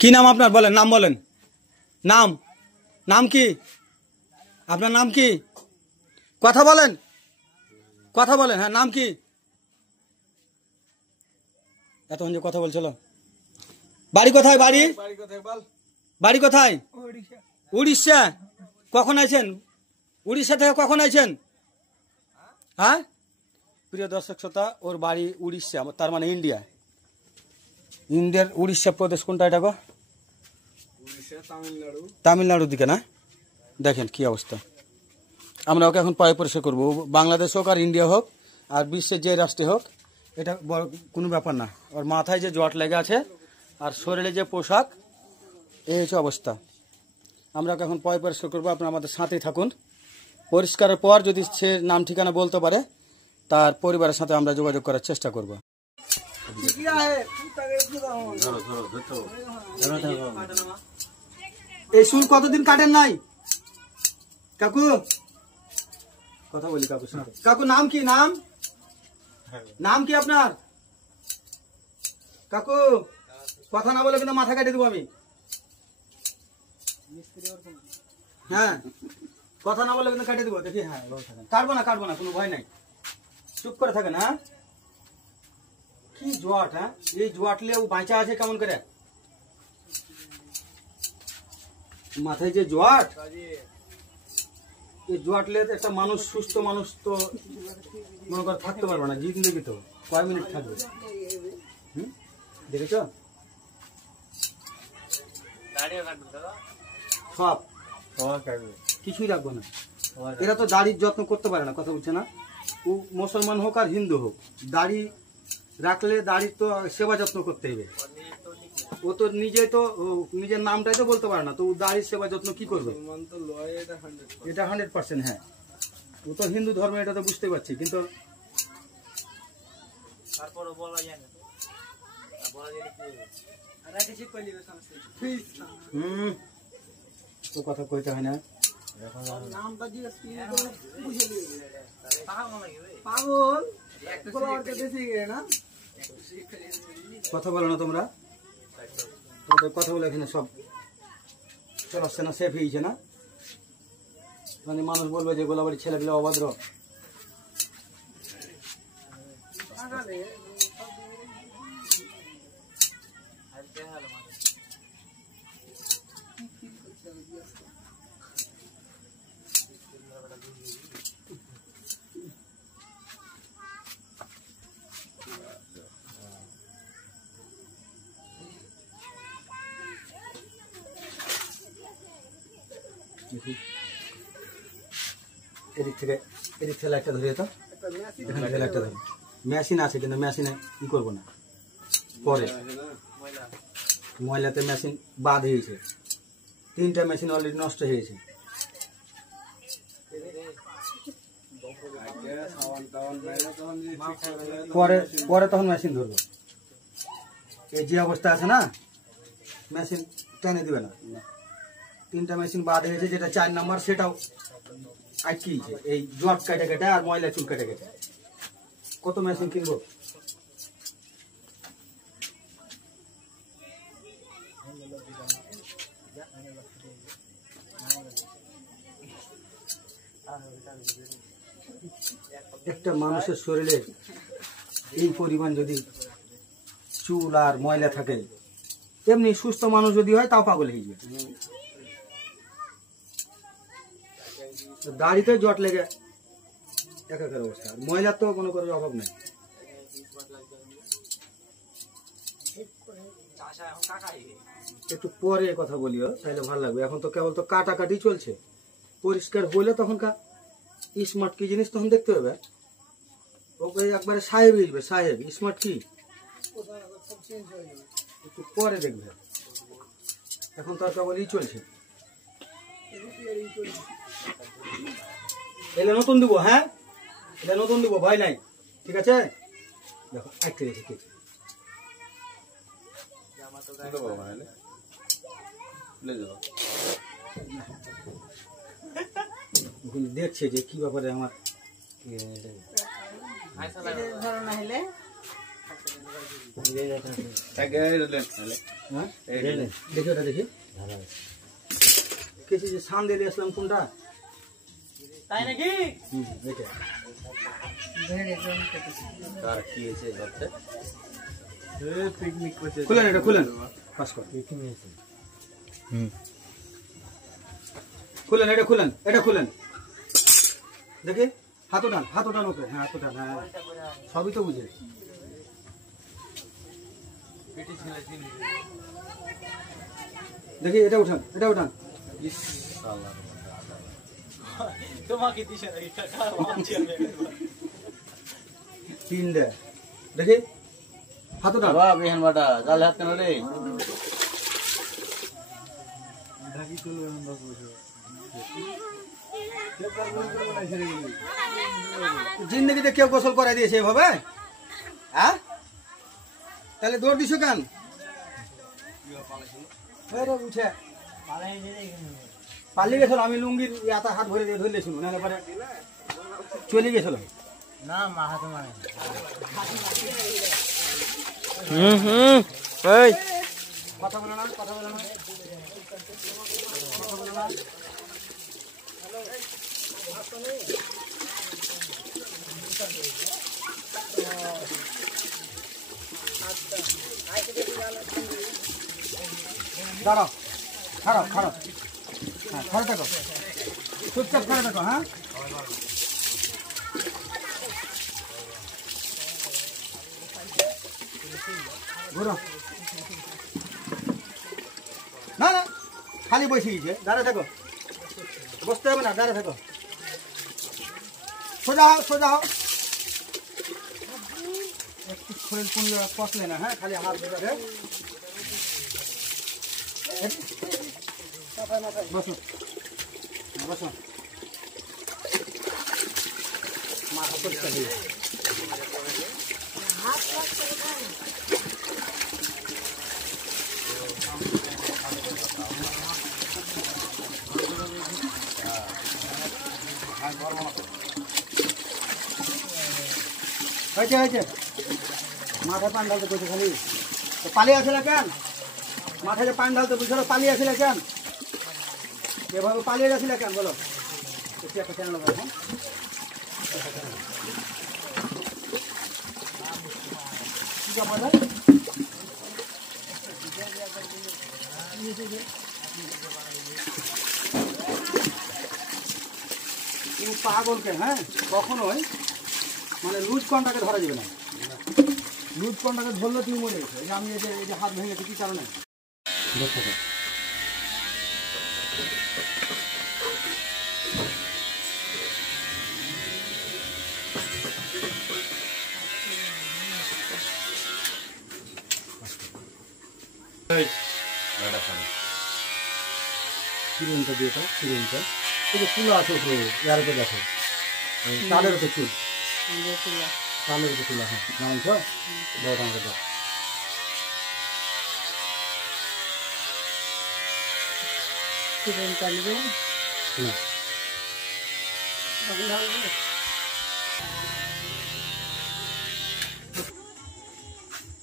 কি নাম আপনার? বলেন, নাম বলেন। নাম নাম কি আপনার? নাম কি? কথা বলেন, কথা বলেন। হ্যাঁ, নাম কি? এতক্ষণ যে কথা বলছিল। বাড়ি কোথায়? বাড়ি বাড়ি কোথায়? উড়িষ্যা। কখন আইছেন? উড়িষ্যা থেকে কখন আইছেন? হ্যাঁ, প্রিয় দর্শক শ্রোতা, ওর বাড়ি উড়িষ্যা, তার মানে ইন্ডিয়া। ইন্ডিয়ার উড়িষ্যা প্রদেশ কোনটা এটা গো? তামিলনাড়ুর দিকে না? দেখেন কি অবস্থা। আমরা ওকে এখন পায়ে পরিষ্কার করবো। বাংলাদেশ হোক আর ইন্ডিয়া হোক আর বিশ্বের যে রাষ্ট্রে হোক, এটা বড় কোনো ব্যাপার না। ওর মাথায় যে জট লেগে আছে আর শরীরে যে পোশাক, এই হচ্ছে অবস্থা। আমরা ওকে এখন পায়ে পরিষ্কার করবো। আপনারা আমাদের সাথেই থাকুন। পরিষ্কারের পর যদি সে নাম ঠিকানা বলতে পারে, তার পরিবারের সাথে আমরা যোগাযোগ করার চেষ্টা করব। এই চুল কতদিন কাটেন নাই কাকু? কথা বলি কাকু। কাকু নাম কি? নাম নাম কি আপনার? কাকু কথা না বলে কিন্তু মাথা কাটিয়ে দেবো আমি। হ্যাঁ, কথা না বলে কিন্তু কাটিয়ে দেবো। দেখি, হ্যাঁ কাটবো না, কাটবো না, কোনো ভয় নাই। চুপ করে থাকেন। হ্যাঁ, কি জোয়াট? হ্যাঁ, এই জোয়াট লিয়ে ও বাঁচা আছে কেমন করে? মাথায় যে জোয়াট, এই জোয়াট লিয়ে একটা মানুষ, সুস্থ মানুষ তো মনে করে থাকতে পারবে না জিন্দগি। তো কয় মিনিট থাকবে? দেখেছ? সব কিছুই রাখবো না। এরা তো দাড়ির যত্ন করতে পারে না, কথা বলছে না। ও মুসলমান হোক আর হিন্দু হোক, দাড়ি রাখলে দাড়ির তো সেবা যত্ন করতে হবে। ও তো নিজেই তো নিজের নামটাই তো বলতে পারে না, তো ও দাড়ির সেবা যত্ন কি করবে? এটা 100%। হ্যাঁ, ও তো হিন্দু ধর্ম, এটা তো বুঝতে পারছি, কিন্তু তো কথা কইতে হয় না। কথা বলো না তোমরা, কথা বলে এখানে সব চলাচ্ছে না, সেফ হয়েছে না। মানে মানুষ বলবে যে গোলাবাড়ির ছেলেপিলে অভদ্র। এদিক থেকে একটা ধরে তো, এখান থেকে একটা ধরে। মেশিন আছে কিন্তু মেশিনে কি করবো না, পরে ময়লাতে মেশিন বাদ হয়েছে। 3টা মেশিন অলরেডি নষ্ট হয়েছে। পরে তখন মেশিন ধরবো। এই যে অবস্থা আছে না, মেশিন টেনে দিবে না। 3টা মেশিন বাদ হয়েছে, যেটা 4 নাম্বার সেটাও আটকিয়েছে। এই জট কেটে কেটে আর ময়লা চুল কেটে কেটে কত মেশিন কিনবো? একটা মানুষের শরীরে এই পরিমাণ যদি চুল আর ময়লা থাকে, এমনি সুস্থ মানুষ যদি হয় তাও পাগল হয়ে যাবে। দাড়িতে জট লেগে একাকার অবস্থা। ময়লার তো মনে করার অভাব নেই। একটু পরে কথা বলিও, তাহলে ভালো লাগবে। এখন তো কেবল তো কাটাকাটি চলছে। পরিষ্কার হলে তখন স্মার্ট কি জিনিস তখন দেখতে হবে। ওকে একবারে সাহেব আসবে, সাহেব স্মার্ট কি একটু পরে দেখবে। এখন তো আর কেবল চলছে। এলে নতুন দিব। হ্যাঁ, এটা নতুন দিব, ভয় নাই, ঠিক আছে? দেখো একটা রেখে দেখছে যে কি ব্যাপারে আমার দেখি ওটা দেখি কিছু যে সান দিয়ে আসলাম কোনটা তাই নাকি খুলেন এটা খুলেন খুলেন এটা খুলেন এটা খুলেন দেখি হাত উঠান ওকে হ্যাঁ হাত উঠান হ্যাঁ সবই তো বুঝে দেখি এটা উঠান তোমাকে দেখি হাত উঠান বিহান বাটা জালে হাত কেন রে জিন্দগিতে কেউ গোসল করাই দিয়েছে এভাবে হ্যাঁ তাহলে দৌড় দিছো কেন উঠে পালিয়ে গেছিল আমি লুঙ্গির ইয়াতা হাত ভরে দিয়ে ধরলে শুনুন নাহলে পরে চলে গেছিল না মা হাতে মারে কথা বলো না দাঁড়াও খারাপ হ্যাঁ খারাপ থাকো চুপচাপ খারাপ থাকো হ্যাঁ ঘুরো না খালি বসে গেছে দাঁড়া থাকো বসতে হবে না দাঁড়া থাকো সোজা হও একটু শরীর কোন জায়গায় কষলে না হ্যাঁ খালি হাত ধরে বসো মাথা পরিষ্কার দিই হয়েছে মাথায় পানি ঢালতে কইছে খালি তো পালিয়ে আসলে কেন মাথায় যে পানি ঢালতে বুঝলো পালিয়ে আসলে কেন এভাবে পালিয়ে গেছিলে কেন বলো একটা চ্যানেল হ্যাঁ পাগলকে হ্যাঁ কখনোই মানে লুজ কন্টাকে ধরা যাবে না লুজ কন্টাকে ধরলে তুমি মনে গেছো যে আমি এই যে হাত ভেঙেছি কি কারণে চিরুনটা দিয়ে চিরুনটা এই যে চুলা আছে ইয়ার উপরে দেখো তাদের উপরে চুল তাদের উপরে চুলা হ্যাঁ জানছ বড় টাকা দাও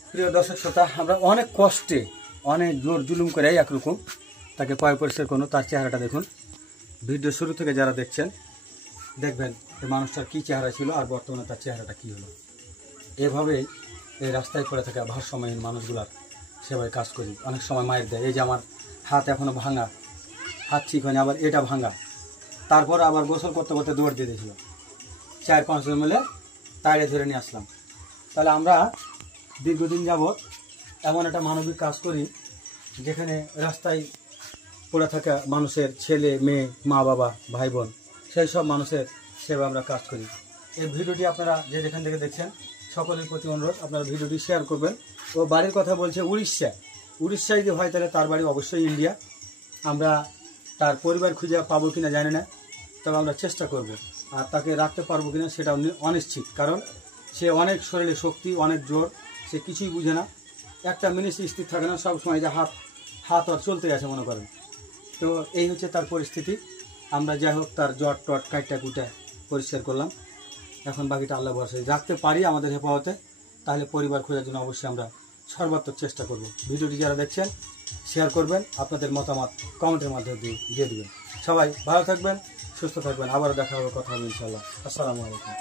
প্রিয় দর্শক শ্রোতা আমরা অনেক কষ্টে অনেক জোর জুলুম করে একরকম তাকে পয় পরিষ্কার করুন তার চেহারাটা দেখুন ভিডিও শুরু থেকে যারা দেখছেন দেখবেন এই মানুষটার কী চেহারা ছিল আর বর্তমানে তার চেহারাটা কী হলো এভাবেই এই রাস্তায় পড়ে থাকা ভারসাম্যহীন মানুষগুলার সেবায় কাজ করি অনেক সময় মায়ের দেয় এই যে আমার হাত এখনও ভাঙা হাত ঠিক হয়নি আবার এটা ভাঙা তারপর আবার গোসল করতে করতে দৌড় দিয়ে দিয়েছিল 4-5 জন মিলে তাড়ে ধরে নিয়ে আসলাম তাহলে আমরা দীর্ঘদিন যাবৎ এমন একটা মানবিক কাজ করি যেখানে রাস্তায় পড়ে থাকা মানুষের ছেলে মেয়ে মা বাবা ভাই বোন সেই সব মানুষের সেবা আমরা কাজ করি এই ভিডিওটি আপনারা যে যেখান থেকে দেখছেন সকলের প্রতি অনুরোধ আপনারা ভিডিওটি শেয়ার করবেন ও বাড়ির কথা বলছে উড়িষ্যায় যদি হয় তাহলে তার বাড়ি অবশ্যই ইন্ডিয়া আমরা তার পরিবার খুঁজে পাবো কিনা জানি না তবে আমরা চেষ্টা করব আর তাকে রাখতে পারবো কিনা সেটা অনিশ্চিত কারণ সে অনেক শরীরে শক্তি অনেক জোর সে কিছুই বুঝে না একটা মিনিট স্থির থাকে না সব সময় যে হাত আর চলতে আছে মনে করেন তো এই হচ্ছে তার পরিস্থিতি আমরা যাই হোক তার জট টট কাইটা কুটা পরিষ্কার করলাম এখন বাকিটা আল্লাহ ভরসা রাখতে পারি আমাদের হেফাজতে তাহলে পরিবার খোঁজার জন্য অবশ্যই আমরা সর্বাত্মক চেষ্টা করব। ভিডিওটি যারা দেখছেন শেয়ার করবেন, আপনাদের মতামত কমেন্টের মাধ্যমে দিয়ে দেবেন। সবাই ভালো থাকবেন, সুস্থ থাকবেন। আবারও দেখা হবে, কথা হবে ইনশাআল্লাহ। আসসালামু আলাইকুম।